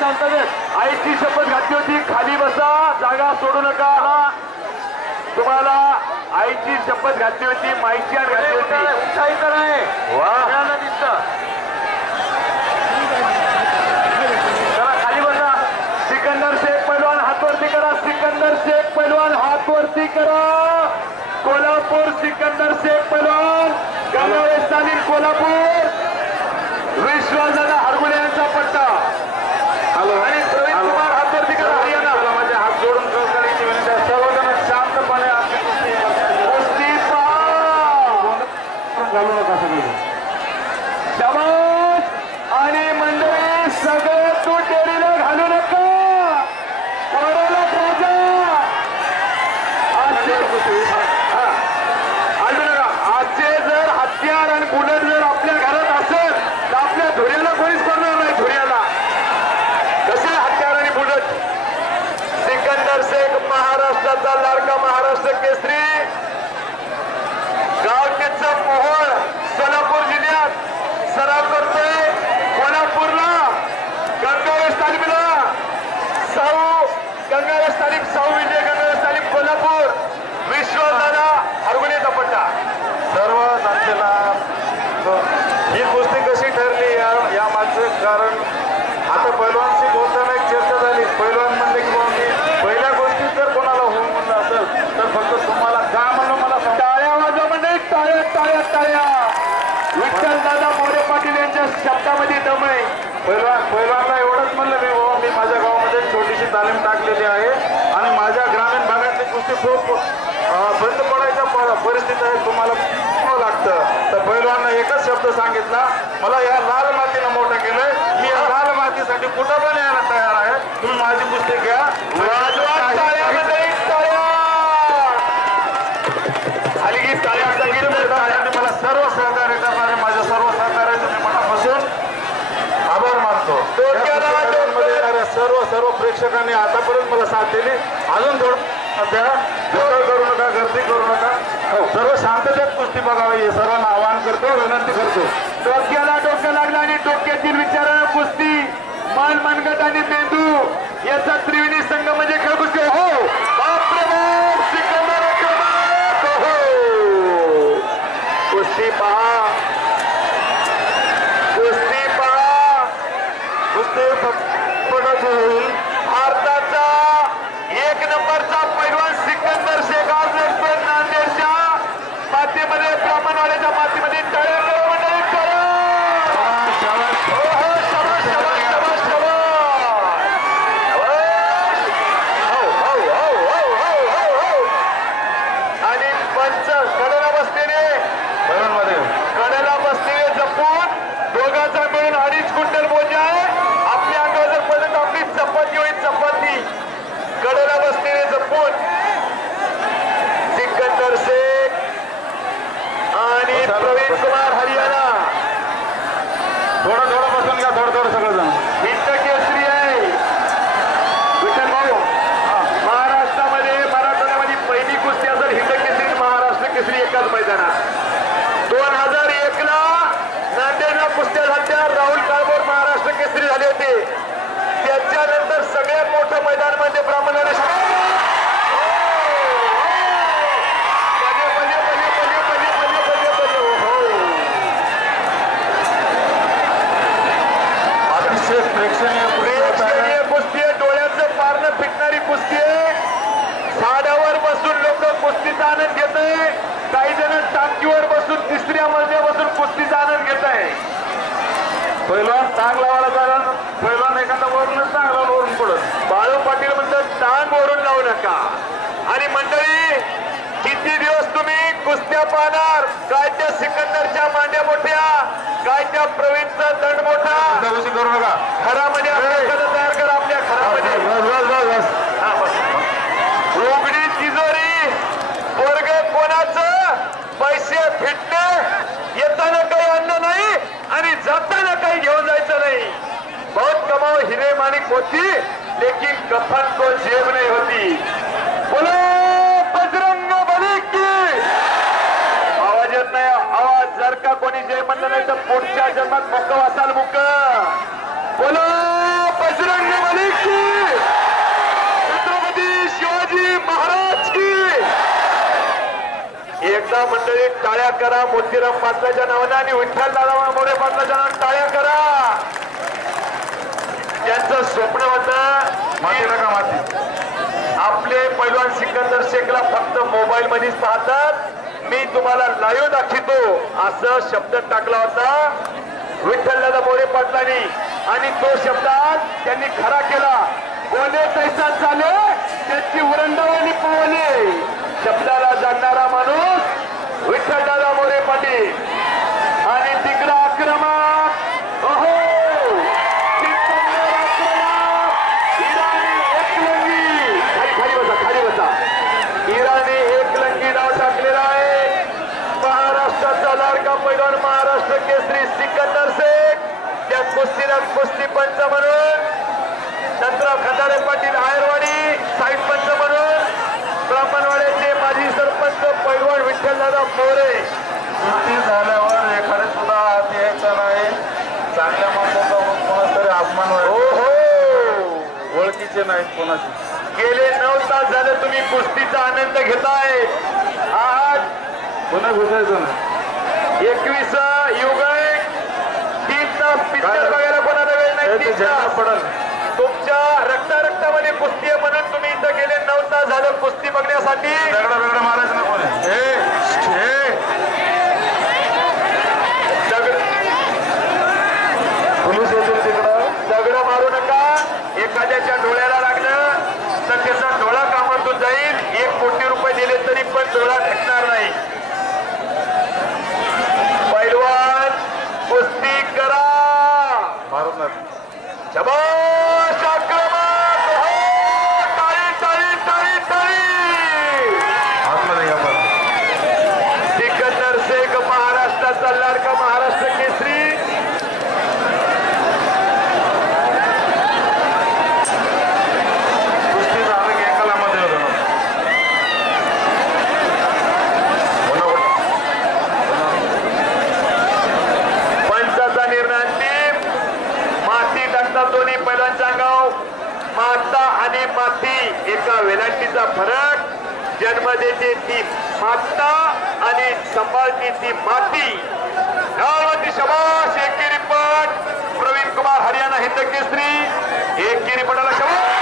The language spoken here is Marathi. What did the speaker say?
शांततेत आईची शपथ घातली होती. खाली बसा. जागा सोडू नका. तुम्हाला आईची शपथ घातली होती. माईची आणि घातली होती. उत्साहित आहे चला खाली बसा. सिकंदर शेख पैलवान हातवरती करा. सिकंदर शेख पैलवान हातवरती करा. कोल्हापूर सिकंदर शेख पैलवान गंगावे स्थानिक कोल्हापूर विश्वासाला हरगुले यांचा पट्टा आणि प्रवीण कुमार हातवरती करा हरियाणा माझे हात जोडून सहकार्याची विनंती आहे सर्वजण शांतपणे आपली कुस्ती कुस्ती पहा. घालू नका सगळे शाबास आणि मंडळी सगळं तू डेरीला घालू नका. पोराला आजचे नका. आजचे जर हत्यार आणि बुलेट जर आपल्या घरात असेल तर आपल्या धुऱ्याला कोणीच करणार नाही धुऱ्याला कसे हत्यार आणि बुलेट? सिकंदर शेख महाराष्ट्राचा लाडका महाराष्ट्र केसरी. गंगावेश तालीम साऊ विजय गंगावेश तालीम कोल्हापूर. विश्वदादा हरगुलेचा पट्टा सर्व जनतेला ही कुस्ती कशी ठरली या या मागचं कारण? आता पैलवानशी बोलताना एक चर्चा झाली. पैलवान म्हणले की मी पहिल्या गोष्टीत जर कोणाला हो म्हणलं असेल तर फक्त तुम्हाला का म्हणलं मला टाळ्या वाजवा म्हणजे टाळ्या टाळ्या टाळ्या. विठ्ठल दादा मोरे पाटील यांच्या शब्दामध्ये दम आहे पैलवान पैलवानला एवढंच म्हणलं मी बाबा मी माझ्या गावामध्ये एक छोटीशी तालीम टाकलेली आहे. आणि माझ्या ग्रामीण भागातली कुस्ती खूप बंद पडायच्या परिस्थिती आहे तुम्हाला लागतं तर पैलवाननं एकच शब्द सांगितला मला या लाल मातीनं मोठं केलंय. मी या लाल मातीसाठी कुठं पण यायला तयार आहे. तुम्ही माझी कुस्ती घ्या. मला सर्व सहकार्य करणारे माझ्या सर्व सहकार्याचे मी मनापासून आभार मानतो डोक्याला या कुस्तीमध्ये येणाऱ्या सर्व सर्व प्रेक्षकांनी आतापर्यंत मला साथ दिली. अजून थोडं द्या. करू नका गर्दी करू नका. सर्व शांततेत कुस्ती बघावी. सर्वांना आवाहन करतो विनंती करतो. डोक्याला डोकं लागलं आणि डोक्यातील विचार कुस्ती मान मनगट आणि मेंदू याचा त्रिवेणी संघ म्हणजे खेळ कुस्ती हो बापरे बाप सिकंदर क्रमांक हो कुस्ती पहा कुस्ती पहा कुस्ती पटाची होईल भारताचा एक नंबरचा पैलवान सिकंदर शेख आज लढतोय नांदेडच्या मातीमध्ये ब्राह्मणवाड्याच्या मातीमध्ये टाळ्या करा मंडळी टाळ्या शाबास. हो, हो, शाबास, शाबास, शाबास, शाबास. हो, हो, हो, हो, हो, हो, हो. आणि पंच कडेला बसलेले बैलांमध्ये कडेला बसलेले जपून दोघांचा मिळून अडीच क्विंटल बोजा आहे आपल्या अंगावर जर पडलं तर आपली चपाती होईल चपाती कडेला बसलेले जपून सिकंदर शेख आणि प्रवीण कुमार हरियाणा थोडं थोडं बसून घ्या थोडं थोडं सगळं हिंद केसरी आहे विठ्ठल भाऊ महाराष्ट्रामध्ये मराठवाड्यामध्ये पहिली कुस्ती असेल हिंद केसरी आणि महाराष्ट्र केसरी एकाच मैदानात दोन हजार एक ला नांदेडला कुस्त्या झाल्या राहुल काळभोर महाराष्ट्र केसरी झाले होते त्याच्यानंतर सगळ्यात मोठं मैदान म्हणजे ब्राह्मणाने अतिशय प्रेक्षणीय कुस्ती होत आहे. डोळ्याचं पारणं फिटणारी कुस्ती आहे साड्यावर बसून लोक कुस्तीचा आनंद घेत आहे काही जण टाकीवर बसून तिसऱ्या मजल्यापासून कुस्तीचा आनंद घेत आहे पहिलवान चांग लावायला जायला पहिलवान एखादा वरूनच चांगला वरून पडत बाळू पाटील म्हणतात टांग ओढून लावू नका. आणि मंडळी किती दिवस तुम्ही कुस्त्या पाहणार? काय त्या सिकंदरच्या मांड्या मोठ्या काय त्या प्रवीणचा दंड मोठा. करू नका. घरामध्ये नहीं। बहुत कमाओ हीरे मानिक होती लेकिन कफन को जेब नहीं होती। बोलो बजरंग बली की। आवाज आवाज जर का कोणी जय म्हणलं नाही तर पुढच्या जन्मात मुक असाल मुक बोलो बजरंग बली की। छत्रपती शिवाजी महाराज की। एकदा मंडळी टाळ्या करा मोतीराम पाटलाच्या नावानं आणि विठ्ठल दादा मोरे पाटलाच्या नावानं टाळ्या करा. माती नका माती आपले पैलवान सिकंदर शेखला फक्त मोबाईल मध्येच पाहतात. मी तुम्हाला लाईव्ह दाखवितो. असं शब्द टाकला होता. विठ्ठलदादा मोरे पाटलांनी. आणि तो शब्द त्यांनी खरा केला. कोणे तैसा झाले? त्याची उरंडवानी पवले शब्दाला जाणणारा माणूस विठ्ठलदादा मोरे पाटील. आणि तिकडं आक्रमण अहो सिकंदर आक्रमक इराणी एकलंगी खाली खाली बसा खाली बसा इराणी एकलंगी नाव टाकलेलं आहे महाराष्ट्राचा लाडका पैलवान महाराष्ट्र केसरी सिकंदर शेख त्या कुस्तीला कुस्ती पंच म्हणून चंद्रराव खतारे पाटील आयरवाडी साईड पंच म्हणून ब्राह्मणवाड्याचे माजी सरपंच पैलवान विठ्ठलदादा मोरे. कुस्ती झाल्यावर एखादे सुद्धा हात यायचा नाही. चांगल्या माणसाचा कोणाच तरी अपमान हो हो ओळखीचे नाहीत कोणाचे. गेले नऊ तास झाले तुम्ही कुस्तीचा आनंद घेताय. आज कोणा घुसायचं नाही. एकवीस युग आहे. तीन तास पिक्चर बघायला कोणाला वेळ नाही. तीन झेंडा तास पडल. तुमच्या रक्ता रक्तामध्ये कुस्ती आहे म्हणून तुम्ही इथं गेले. नऊ तास झालं कुस्ती बघण्यासाठी. दगडा वेगळं मारायचं नको दगड. पोलीस येतील तिकडं. दगड मारू नका. एखाद्याच्या डोळ्याला लागलं तर त्याचा डोळा कामातून जाईल. एक कोटी रुपये दिले तरी पण डोळा भेटणार नाही. 小波。माता आणि माती एका वेलांटीचा फरक. जन्म देते ती माता आणि सांभाळते ती माती. गावाची शबाश एकेरी पट. प्रवीण कुमार हरियाणा हिंद केसरी एकेरी पटाला शबाश